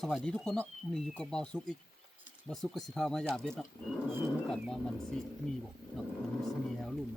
สวัสดีทุกคนเนาะนี่อยู่กับเบาซุกอีกเบาซุกก็สิพามาหยาบเบ็ดเนาะมาลุ้นกันว่ามันสิมีบ่เนาะมันสิมีแนวลุ่ม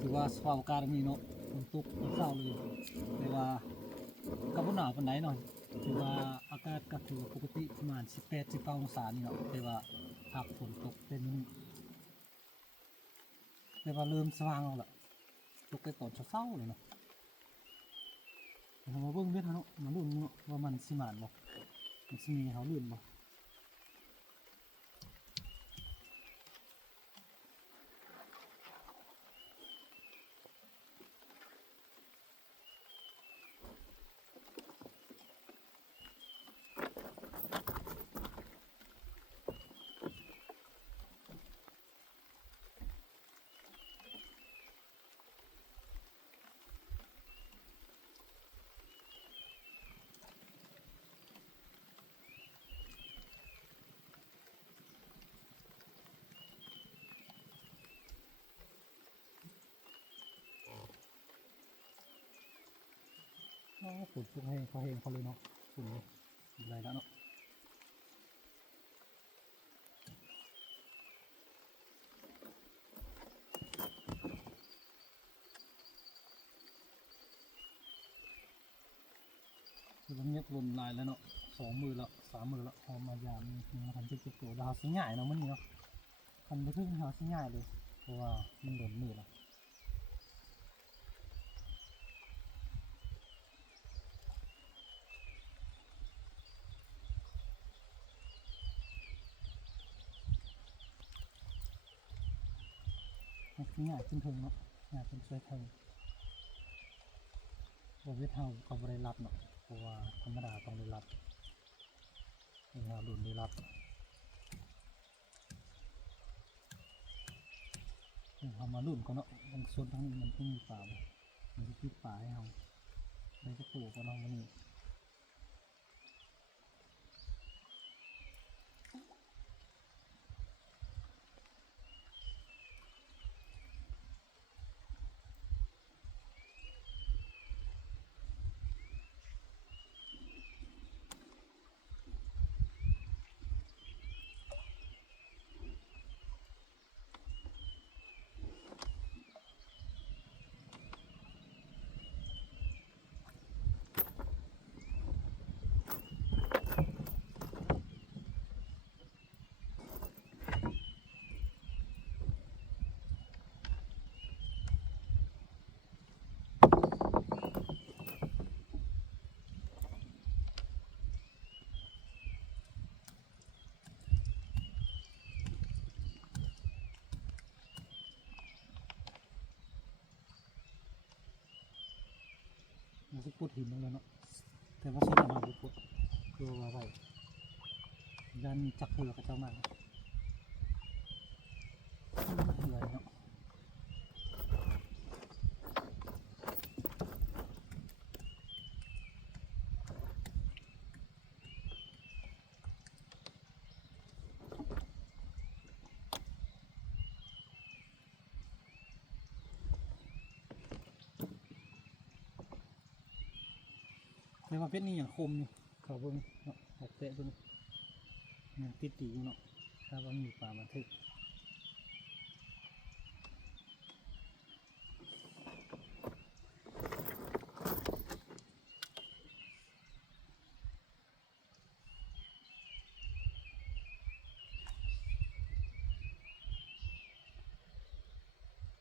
ถือว่าสภาพอากาศนี้เนาะฝนตกตอนเช้าเลยแต่ว่าก็บ่หนาวปานใดเนาะถือว่าอากาศก็ถือว่าปกติประมาณ18-19องศานี่เนาะแต่ว่าหากฝนตกเป็นมื้อนี้แต่ว่าเริ่มสว่างแล้วล่ะตกแต่ตอนเช้าๆเลยเนาะเรามาเบิ่งเบ็ดเนาะมาลุ้นเนาะว่ามันสิหมานบ่มันสิมีให้เฮาลุ้นบ่ฝนตกให้เขาเฮงเขาเลยเนาะฝนเลยอะไรแล้วเนาะคือมันเงียบลนลายแล้วเนาะ2 มือแล้ว3 มือแล้วพอมายามมันทำจุดตัวดาวสีใหญ่เนาะมันนี่เนาะทันไปถึงดาวสีใหญ่เลยเพราะว่ามันหล่นมือแล้วสีใหญ่ขึ้นถึงเนาะใหญ่เป็นสวยเทิงว่าเวทเฮาเขาไม่ได้รับเนาะเพราะว่าธรรมดาต้องได้รับเฮาหลุนได้รับเฮามาลุ่นก็เนาะบางส่วนทั้งนี้มันเพิ่งมีป่าบ่มันจะปิดป่าให้เฮาได้จะปลูกก็เนาะมันนี่มันจะปวดหินลงแล้วเนาะแต่ว่าสิ่งที่มาปวดคือว่าไรยันจักเหือกระเจ้ามาเหนื่อยเนาะในประเภทนี้อย่างคมนี่เขาเบิ้งเนาะออกเตะเบิ้งยังติดตีอยู่เนาะถ้าว่ามีป่ามาทึก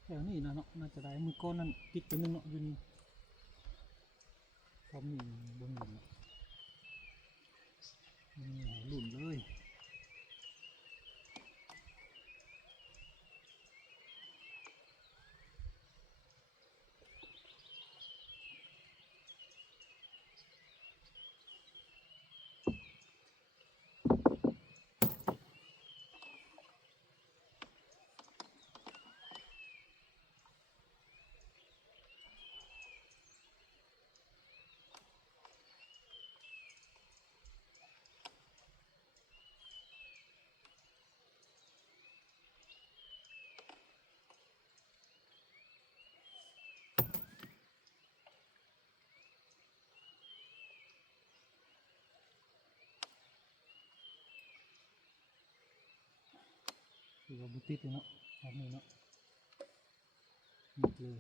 แถวนี้นะเนาะน่าจะได้มือก้อนนั่นติดตัวนึงเนาะอยู่นี่พร้อมมีบนหลุมมีหหลุมเลย คือว่าบุติดเลยเนาะแบบนี้เนาะหมดเลย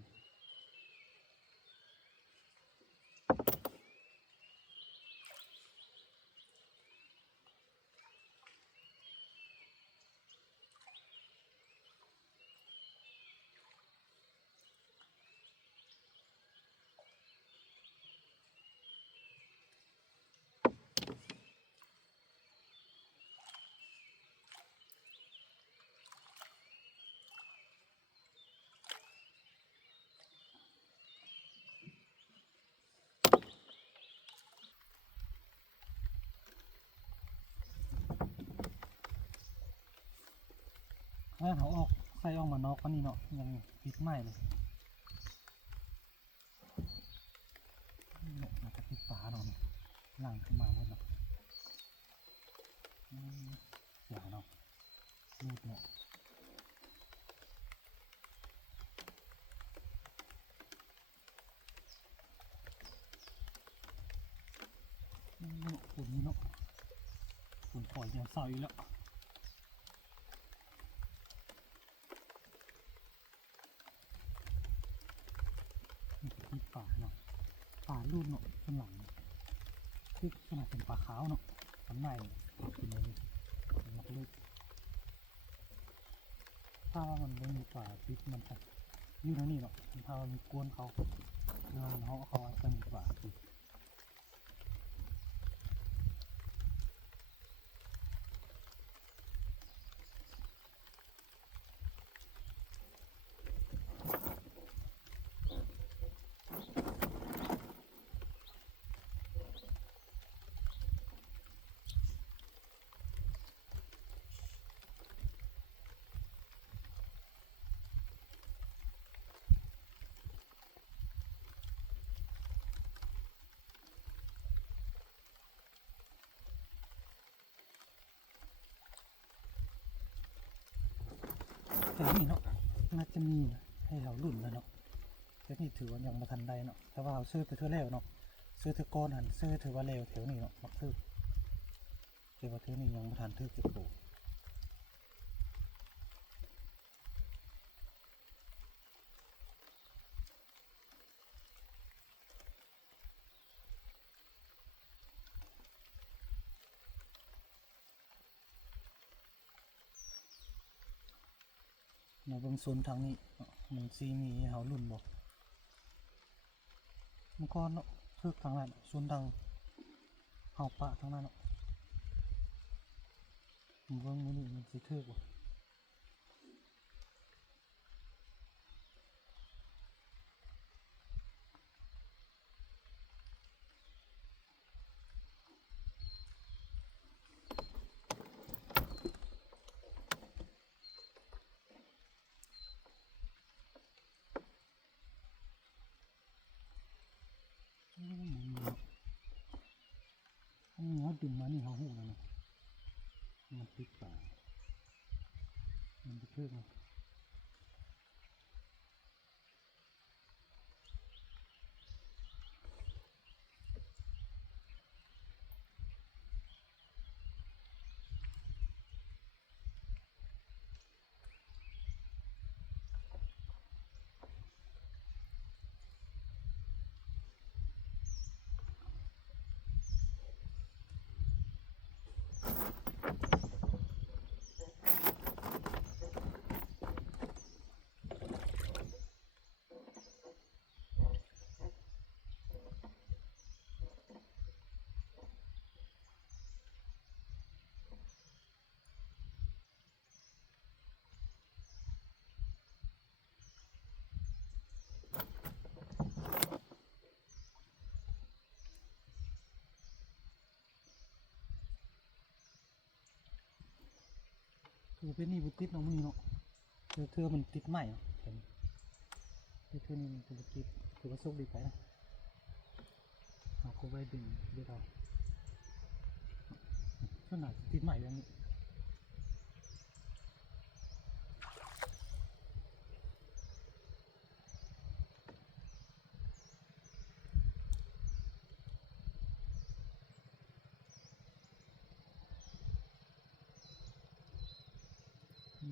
ถ้าเขาออกใส่ออกมานอกก็นี่เนาะยังปิดไม่เลยเนี่ยมันจะปิดฝาเนาะเนี่ยล่างขึ้นมาหมดเนาะเสียเนาะรูดเนาะฝุ่นนี่เนาะฝุ่นปล่อยยังเศร้าอยู่แล้วปิดฝาเนาะฝารูดเนาะข้างหลังคือขนาดเป็นปลาขาวเนาะข้างในกินเลยเป็นมักลึกถ้าว่ามันไม่มีฝาปิดมันจะอยู่ในนี่เนาะถ้ามันมีกวนเขางานเขาจะมีฝาปิดแต่นี่เนาะน่าจะมีให้เราลุ่นแล้วเนาะแต่นี่ถือว่ายังมาทันได้เนาะแต่ว่าเราซื้อไปเท่าแล้วเนาะซื้อเท่าก้อนหันซื้อถือว่าเร็วแถวนี้เนาะมักซื้อแต่ว่าเท่านี้ยังมาทันถือเก็บโผในเบื้องโซนทางนี้มันซีมีเขาลุ่นบอกมันก้อนเนาะถือทางนั้นโซนทางเขาปะทางนั้นเนาะเบื้องมือนี่มันสีถือบ่อันนี้เขาดึงมานี่เขาหูแล้วเนาะมันติดปากมันจะถือเนาะคือเป็นนี่บุติดเนาะมันนี่เนาะเธอมันติดใหม่เนาะเห็นเธอนี่มันธุรกิจถือว่าโชคดีไปนะเอาเขาไว้ดึงเดี๋ยวเราขนาดติดใหม่แบบนี้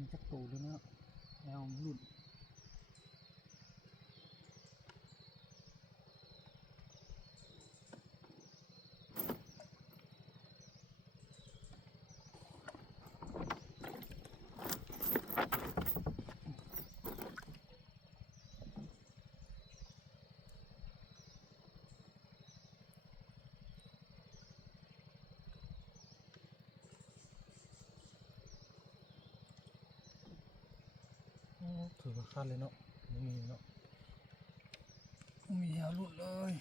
มีจักรโตเลยเนาะแล้วรุ่นถือว่าคันเลยเนาะไม่มีเนาะไม่มีเอาหลุดเลย